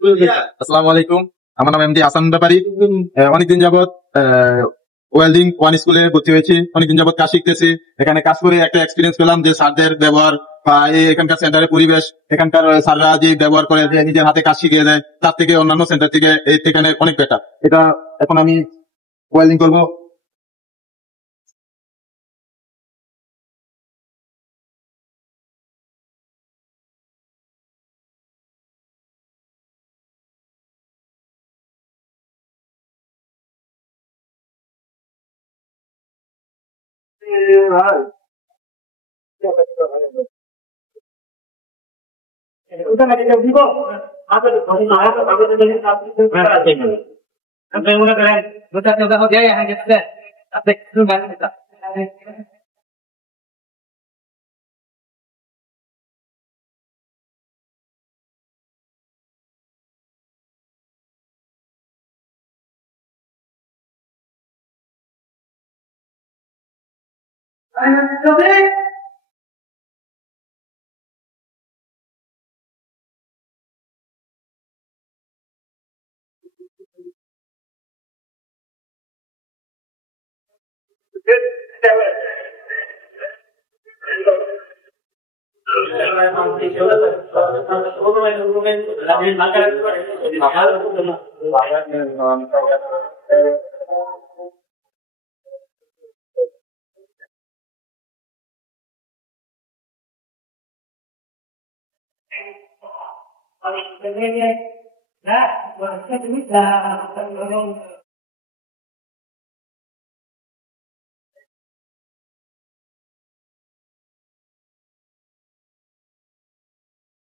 আসসালামু আলাইকুম। আমার নাম এমডি হাসান ব্যাপারী। অনেকদিন যাবত ওয়েল্ডিং ওয়ান স্কুলে ভর্তি হয়েছি। অনেকদিন যাবত কাজ শিখতেছি। এখানে কাজ করে একটা এক্সপিরিয়েন্স পেলাম যে স্যারদের ব্যবহার বা এখানকার সেন্টারের পরিবেশ, এখানকার স্যাররা যে ব্যবহার করে, যে নিজের হাতে কাজ শিখিয়ে দেয়, তার থেকে অন্যান্য সেন্টার থেকে এখানে অনেক বেটার। এটা এখন আমি ওয়েল্ডিং করবো।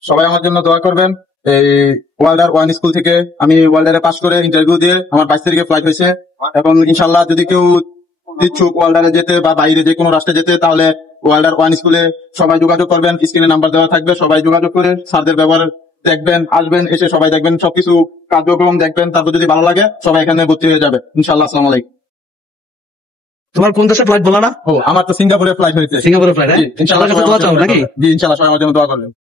সবাই আমার জন্য দোয়া করবেন। এই ওয়ার্ল্ডার ওয়ান স্কুল থেকে আমি ওয়ার্ল্ডারে পাস করে ইন্টারভিউ দিয়ে আমার 22 তারিখে ফ্লাইট হয়েছে। এখন ইনশাল্লাহ যদি কেউ ইচ্ছুক ওয়ার্ল্ডারে যেতে বা বাইরে যে কোনো রাষ্ট্রে যেতে, তাহলে ওয়ার্ল্ডার ওয়ান স্কুলে সবাই যোগাযোগ করবেন। স্ক্রিনে নাম্বার দেওয়া থাকবে, সবাই যোগাযোগ করে স্যারদের ব্যবহার দেখবেন, আসবেন, এসে সবাই দেখবেন, সবকিছু কার্যক্রম দেখবেন। তারপর যদি ভালো লাগে সবাই এখানে ভর্তি হয়ে যাবে ইনশাল্লাহ। আসসালামু আলাইকুম। তোমার কোন দেশে ফ্লাইট বলা না? ও, আমার তো সিঙ্গাপুরে ফ্লাইট হয়েছে। সিঙ্গাপুরে ফ্লাইট, ইনশাআল্লাহ দোয়া চাও নাকি? জি, ইনশাল্লাহ সবাই আমার জন্য দোয়া করবেন।